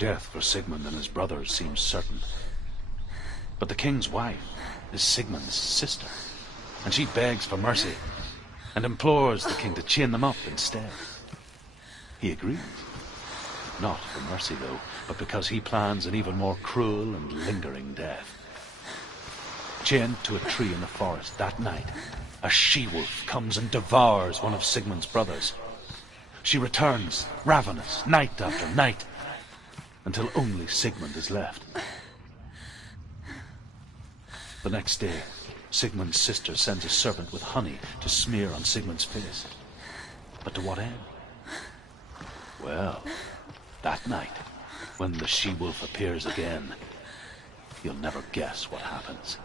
Death for Sigmund and his brothers seems certain. But the king's wife is Sigmund's sister, and she begs for mercy and implores the king to chain them up instead. He agrees. Not for mercy, though, but because he plans an even more cruel and lingering death. Chained to a tree in the forest that night, a she-wolf comes and devours one of Sigmund's brothers. She returns, ravenous, night after night, until only Sigmund is left. The next day, Sigmund's sister sends a servant with honey to smear on Sigmund's face. But to what end? Well, that night, when the she-wolf appears again, you'll never guess what happens.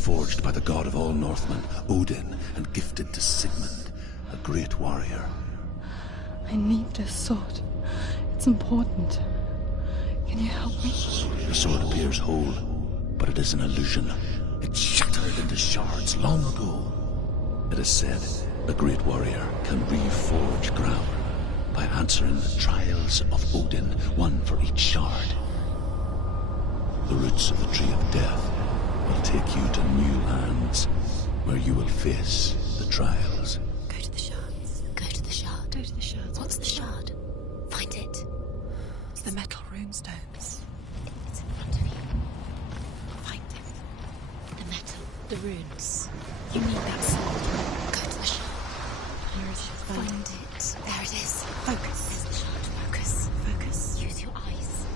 Forged by the god of all Northmen, Odin, and gifted to Sigmund, a great warrior. I need this sword. It's important. Can you help me? The sword appears whole, but it is an illusion. It shattered into shards long ago. It is said a great warrior can reforge ground by answering the trials of Odin, one for each shard. The roots of the Tree of Death will take you to new lands, where you will face the trials. Go to the shards. Go to the shard. Go to the shards. What's the shard? Find it. It's the metal runestones. It's in front of you. Find it. The metal. The runes. You need that sword. Go to the shard. Where is she? Find it. There it is. Focus. There's the shard. Focus. Focus. Use your eyes.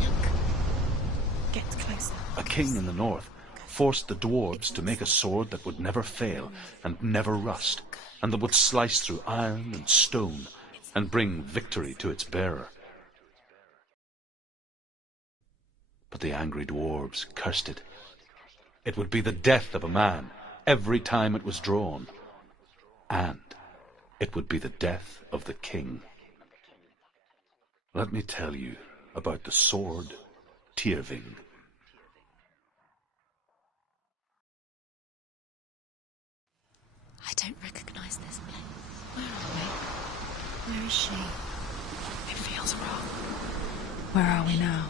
Look. Get closer. A king in the north forced the dwarves to make a sword that would never fail and never rust, and that would slice through iron and stone and bring victory to its bearer. But the angry dwarves cursed it. It would be the death of a man every time it was drawn, and it would be the death of the king. Let me tell you about the sword Tyrving. I don't recognize this place. Where are we? Where is she? It feels wrong. Where are we now?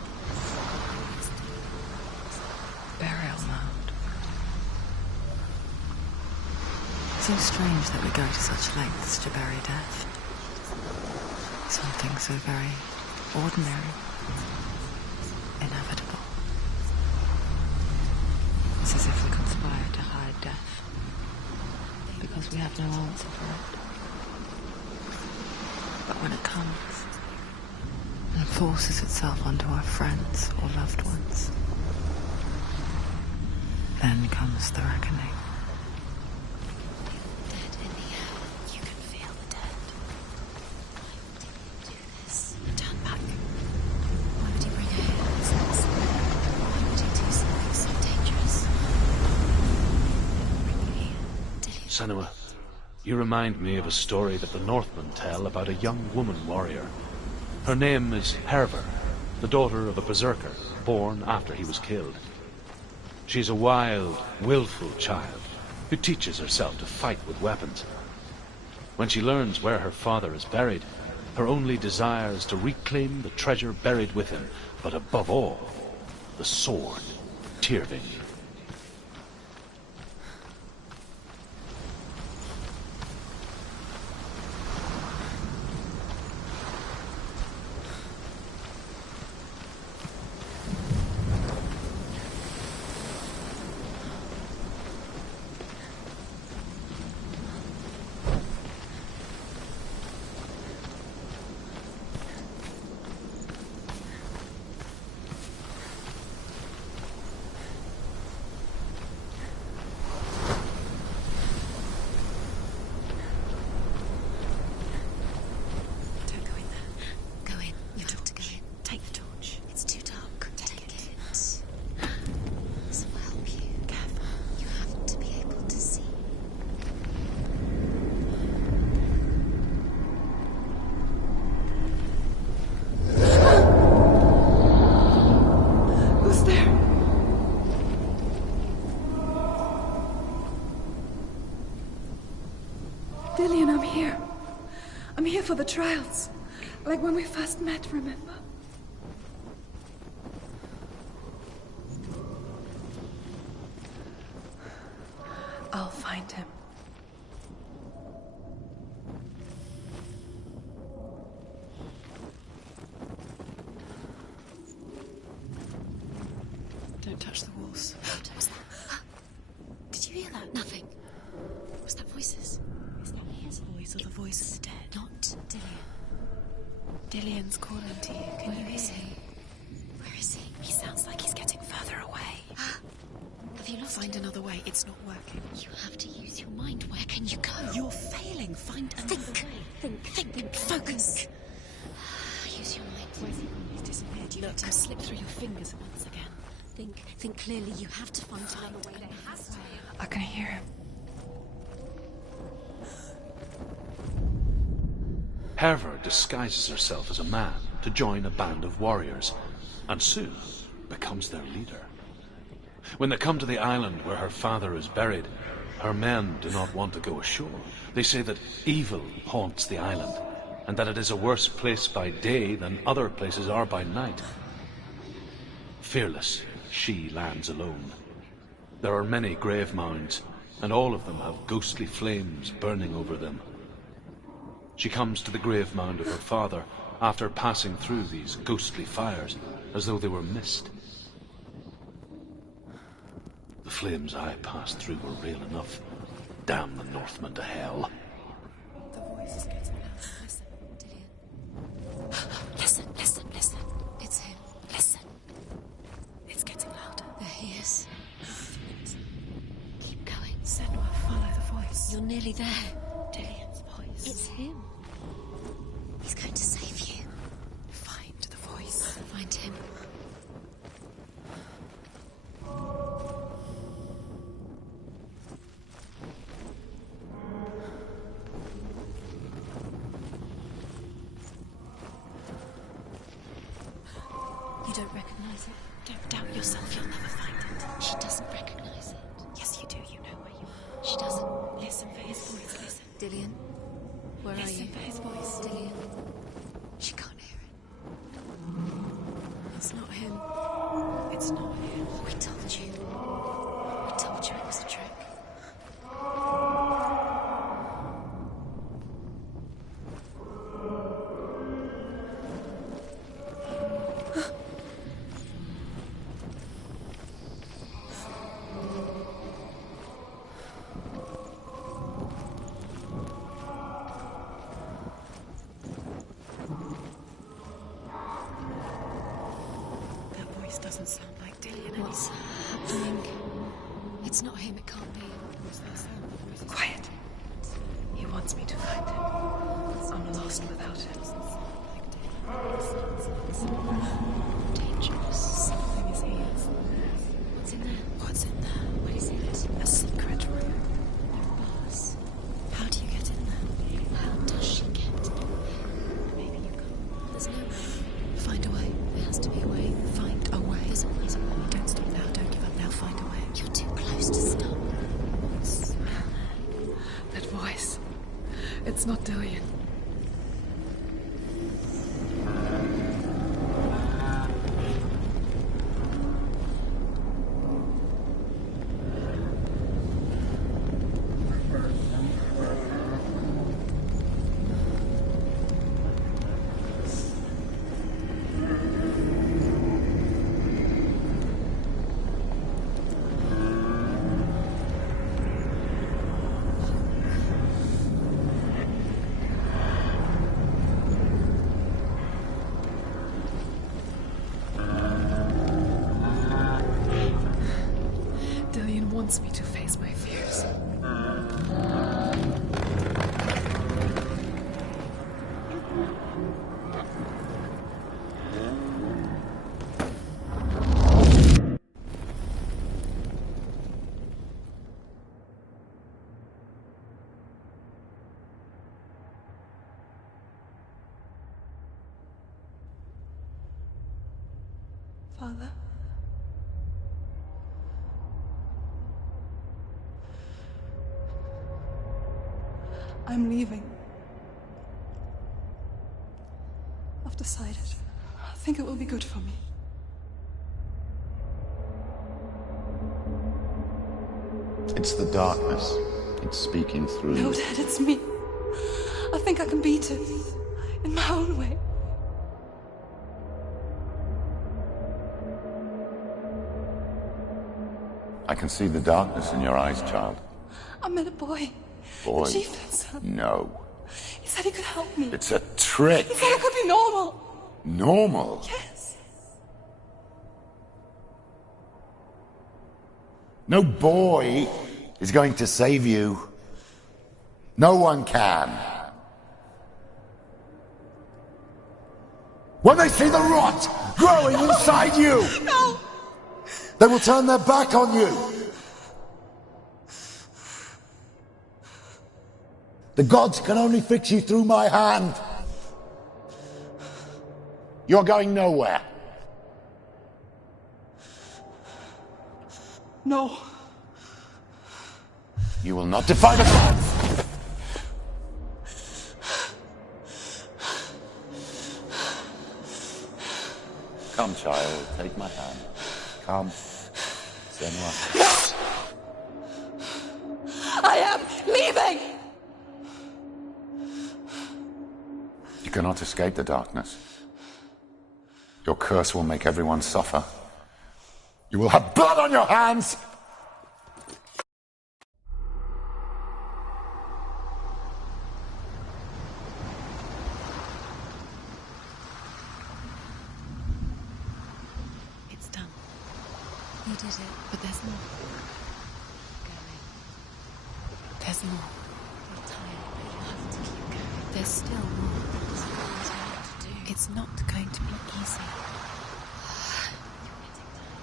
so strange that we go to such lengths to bury death. Something so very ordinary, inevitable. It's as if we conspire to hide death, because we have no answer for it. But when it comes, and forces itself onto our friends or loved ones, then comes the reckoning. Dead in the air. You can feel the dead. Why would he do this? Turn back. Why would he bring her here? Why would he do something so dangerous? Bring me here. Senua, you remind me of a story that the Northmen tell about a young woman warrior. Her name is Herver, the daughter of a berserker, born after he was killed. She's a wild, willful child who teaches herself to fight with weapons. When she learns where her father is buried, her only desire is to reclaim the treasure buried with him, but above all, the sword, Tyrving. Dillian, I'm here. I'm here for the trials. Like when we first met, remember? I'll find him. Don't touch the walls. What was that? Did you hear that? Nothing. Was that voices? Is that his voice or the voice of the dead? Not Dillian. Dillian's calling to you. Can you hear him? Where is he? He sounds like he's getting further away. Have you lost Find him? another way. It's not working. You have to use your mind. Where can you go? You're failing. Find another way. Think. Focus. Use your mind. Where's he gone? He's disappeared. You let him slip through your fingers once again. Think clearly. You have to find another way. I can hear him. Herver disguises herself as a man to join a band of warriors, and soon becomes their leader. When they come to the island where her father is buried, her men do not want to go ashore. They say that evil haunts the island, and that it is a worse place by day than other places are by night. Fearless, she lands alone. There are many grave mounds, and all of them have ghostly flames burning over them. She comes to the grave mound of her father after passing through these ghostly fires, as though they were mist. The flames I passed through were real enough. Damn the Northmen to hell. The voice is getting louder. Listen, Dillian. Listen. It's him. Listen. It's getting louder. There he is. Keep going. Senua, follow the voice. You're nearly there. Dillian's voice. It's him. He's going to save you. Find the voice. Find him. You don't recognize it? Don't doubt yourself. You'll never find it. She doesn't recognize it. Yes, you do. You know where you are. She doesn't. Listen for his voice. Listen. Dillian, where are you? Listen for his voice. Dillian. She can't hear it. It's not him. It's not him. We told you. We told you it was a trick. voice doesn't sound like Dillian. What's happening? It's not him, it can't be. Quiet. He wants me to find him. I'm lost without him. Dangerous. Something is here. What's in there? What's in there? What is it? A secret room. There are bars. How do you get in there? How does she get? Maybe you can't. There's no way. Find a way. There has to be a way. Find a way. There's always a way. Don't stop now. Don't give up now. Find a way. You're too close to stop. That voice. It's not Dillian. Dillian wants me to face my fears. Father? I'm leaving. I've decided. I think it will be good for me. It's the darkness. It's speaking through No, you. Dad, it's me. I think I can beat it. In my own way. I can see the darkness in your eyes, child. I met a boy. Boy. The chieftain's son. No. He said he could help me. It's a trick. He said I could be normal. Normal. Yes. No boy is going to save you. No one can. When they see the rot growing inside you, No! they will turn their back on you. The gods can only fix you through my hand. You're going nowhere. No. You will not defy the gods. Come, child, take my hand. Come. Senua. I am leaving! You cannot escape the darkness. Your curse will make everyone suffer. You will have blood on your hands! It's done. You did it. But there's more. Going. There's more. You're tired, but you have to keep going. There's still more. There's always more to do. It's not going to be easy. You're getting tired.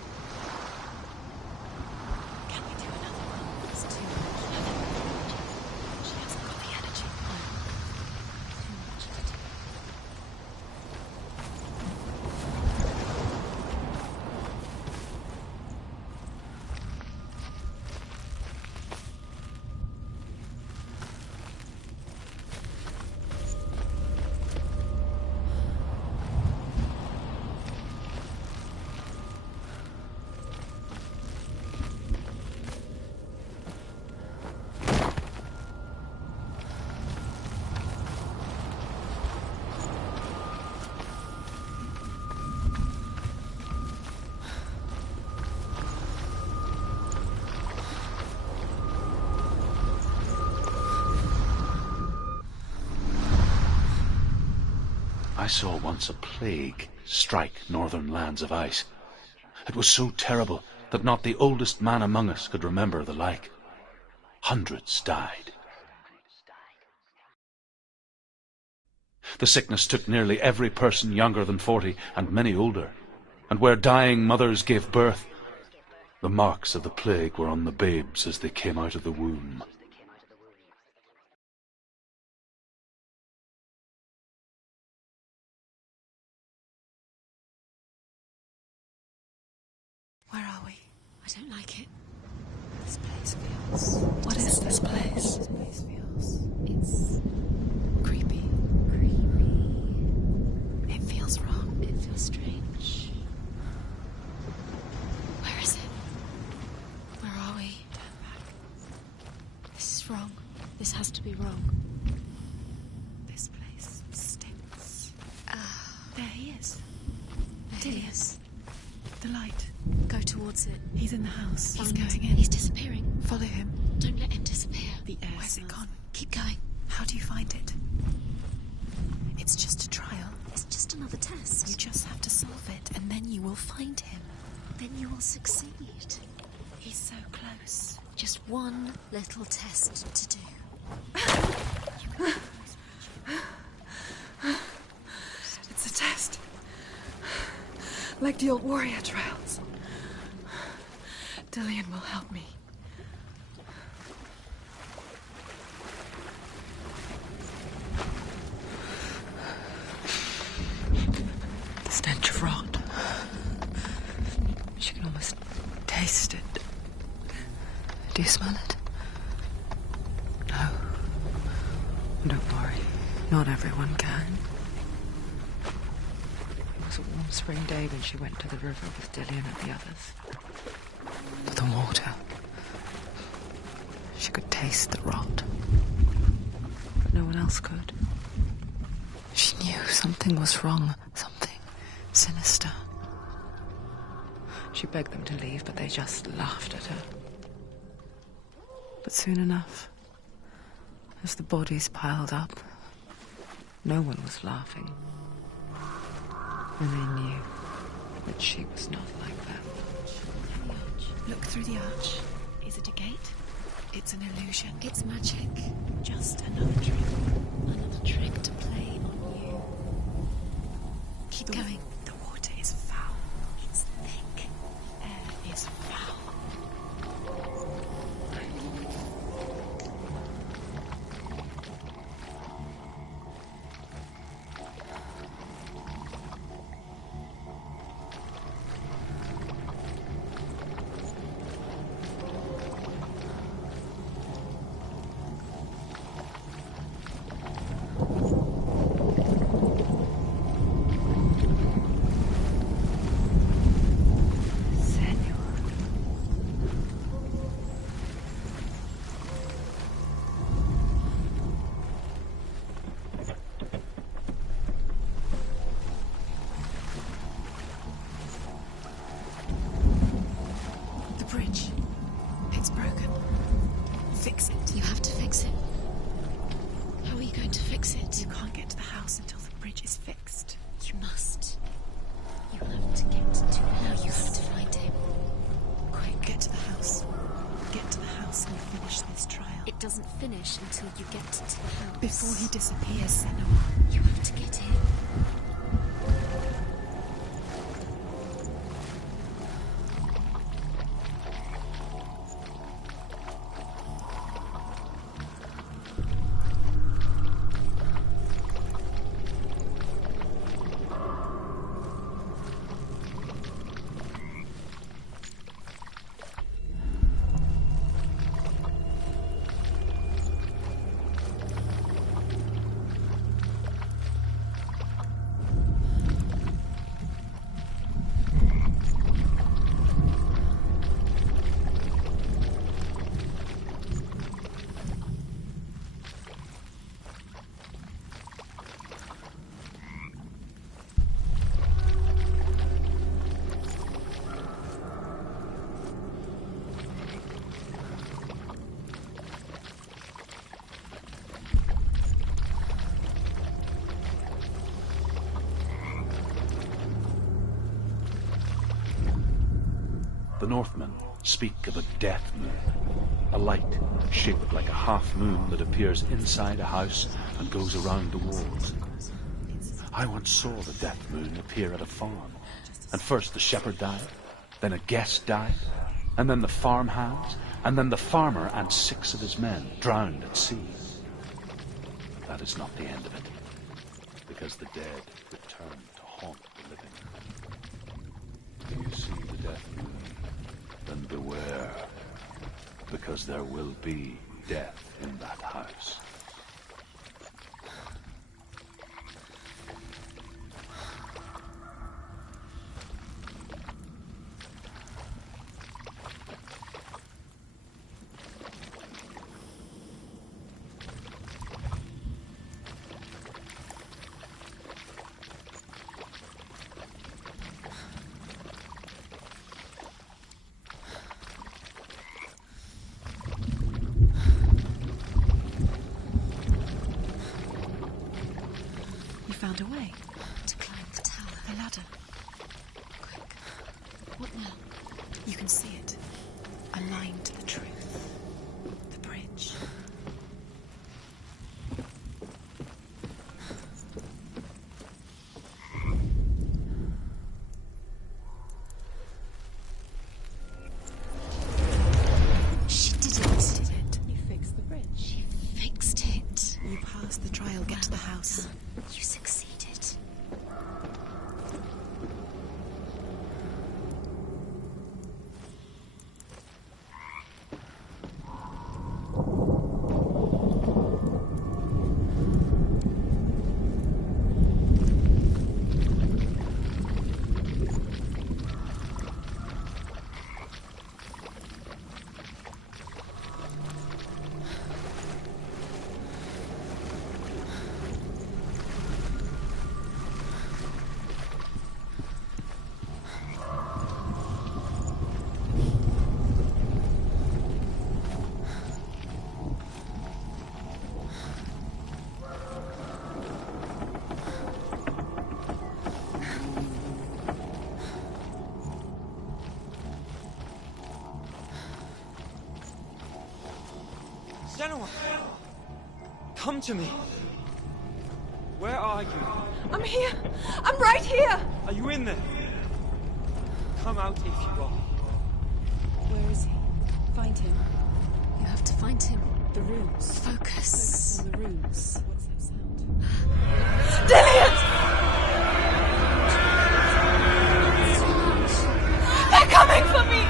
Can we do another one? It's too much. She hasn't got the energy. Too much to do. I saw once a plague strike northern lands of ice. It was so terrible that not the oldest man among us could remember the like. Hundreds died. The sickness took nearly every person younger than 40, and many older. And where dying mothers gave birth, the marks of the plague were on the babes as they came out of the womb. Where are we? I don't like it. This place feels... What is this place? This place feels... It's... creepy. Creepy. It feels wrong. It feels strange. Where is it? Where are we? Turn back. This is wrong. This has to be wrong. This place stinks. There he is. There he is. The light. Go towards it. He's in the house. He's Find going it. in. He's disappearing. Follow him. Don't let him disappear. The air Where's smells. it gone? Keep going. How do you find it? It's just a trial. It's just another test. You just have to solve it, and then you will find him. Then you will succeed. He's so close. Just one little test to do. It's a test. Like the old warrior trials. Dillion will help me. The stench of rot. She can almost taste it. Do you smell it? No. Don't worry. Not everyone can. It was a warm spring day when she went to the river with Dillion and the others. The water. She could taste the rot. But no one else could. She knew something was wrong. Something sinister. She begged them to leave, but they just laughed at her. But soon enough, as the bodies piled up, no one was laughing. And they knew that she was not like them. Look through the arch. Is it a gate? It's an illusion. It's magic. Just another trick. Another trick to play on you. Keep going. The water is foul. It's thick. Air is foul. Bridge. It's broken. Fix it. You have to fix it. How are you going to fix it? You can't get to the house until the bridge is fixed. You must. You have to get to it. Now you have to find him. Quick, get to the house. Get to the house and finish this trial. It doesn't finish until you get to the house. Before he disappears, Senua. You have to get in. The Northmen speak of a death moon, a light shaped like a half moon that appears inside a house and goes around the walls. I once saw the death moon appear at a farm, and first the shepherd died, then a guest died, and then the farmhands, and then the farmer and 6 of his men drowned at sea. But that is not the end of it, because the dead return to haunt the living. Do you see the death moon? Then beware, because there will be death in that house. Found a way to climb the tower. The ladder. Quick. What now? You can see it. A line to the truth. The bridge. She did it. You fixed the bridge. She fixed it. You passed the trial. Get to the house. You succeeded. Senua! Come to me! Where are you? I'm here! I'm right here! Are you in there? Come out if you are. Where is he? Find him. You have to find him. The runes. Focus on the runes. What's that sound? Dillian! They're coming for me!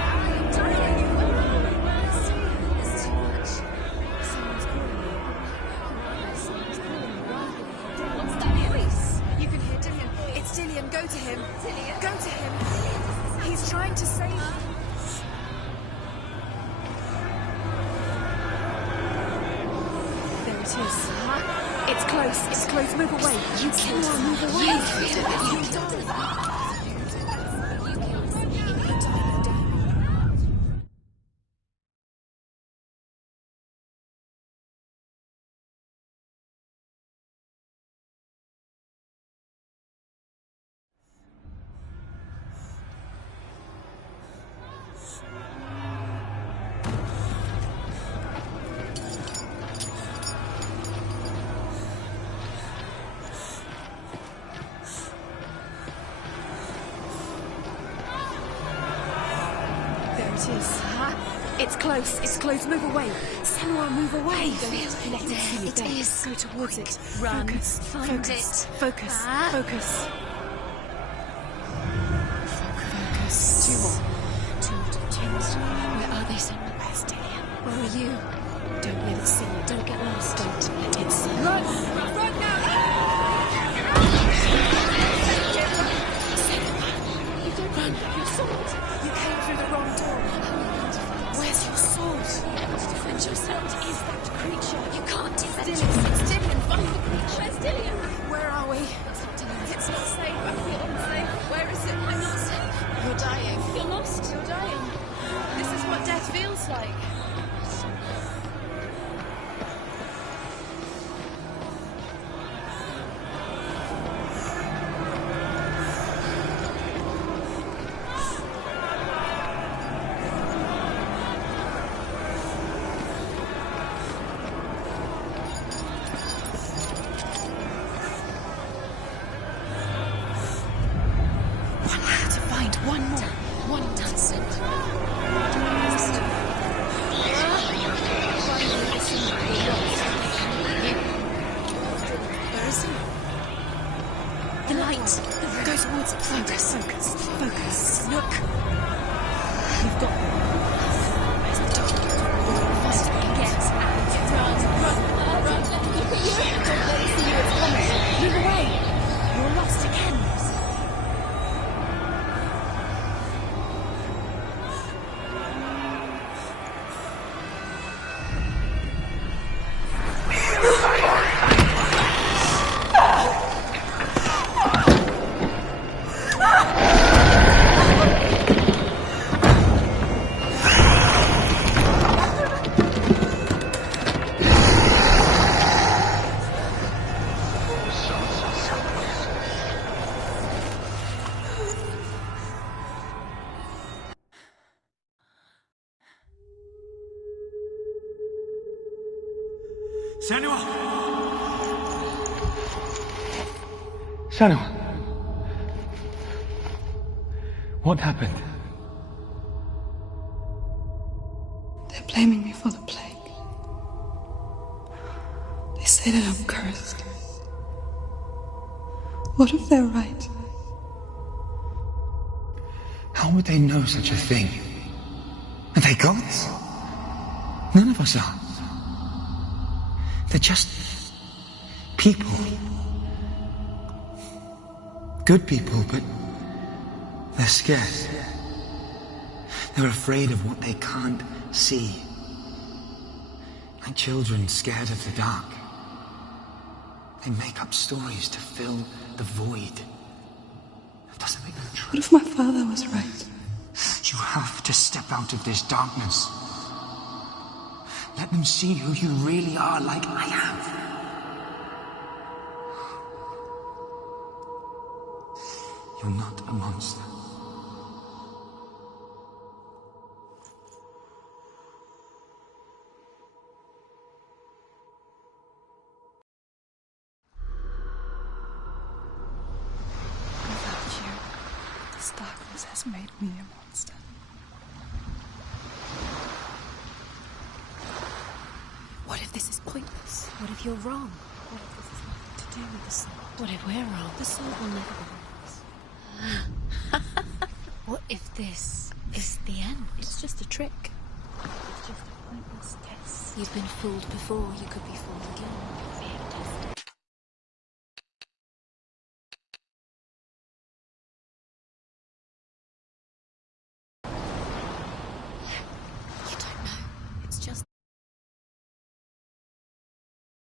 Go to him. Dillian. Go to him. He's trying to save you. There it is. It's close. It's close. Move away. You cannot move away. You don't. It's close. It's close. Move away. Senua, move away. Let it see you. It is. Go towards it. Run. Focus. Find it. Focus. Focus. Focus. 2 more. 2 more. Where are they, Senua? Where's Dillian? Where are you? Don't let it see you. Don't get lost. Don't let it see you. Run! Run now! You don't run. Your sword. You came through the wrong door. Where's your sword? You have to defend yourself. What is that creature? You can't defend yourself. It's Dillian. Find the creature. Where's Dillian? Where are we? It's not Dillian. It's not safe. I feel unsafe. Where is it? I'm not safe. You're dying. You're lost. You're dying. This is what death feels like. One more. One dance. Where is he? The light. Go towards it. Focus. Focus. Focus. Look. You've got them. Where's the dog? Get out. Run. Look at you. Don't let it see you. It's coming. Move away. You're lost again. Samuel! What happened? They're blaming me for the plague. They say that I'm cursed. What if they're right? How would they know such a thing? Are they gods? None of us are. They're just people. Good people, but they're scared. They're afraid of what they can't see. Like children scared of the dark. They make up stories to fill the void. That doesn't make them true. What if my father was right? You have to step out of this darkness. Let them see who you really are, like I have. You're not a monster. Without you, this darkness has made me a monster. What if this is pointless? What if you're wrong? What if this is nothing to do with the soul? What if we're wrong? The soul will never be wrong. What if this is the end? It's just a trick. It's just a pointless test. You've been fooled before, you could be fooled again.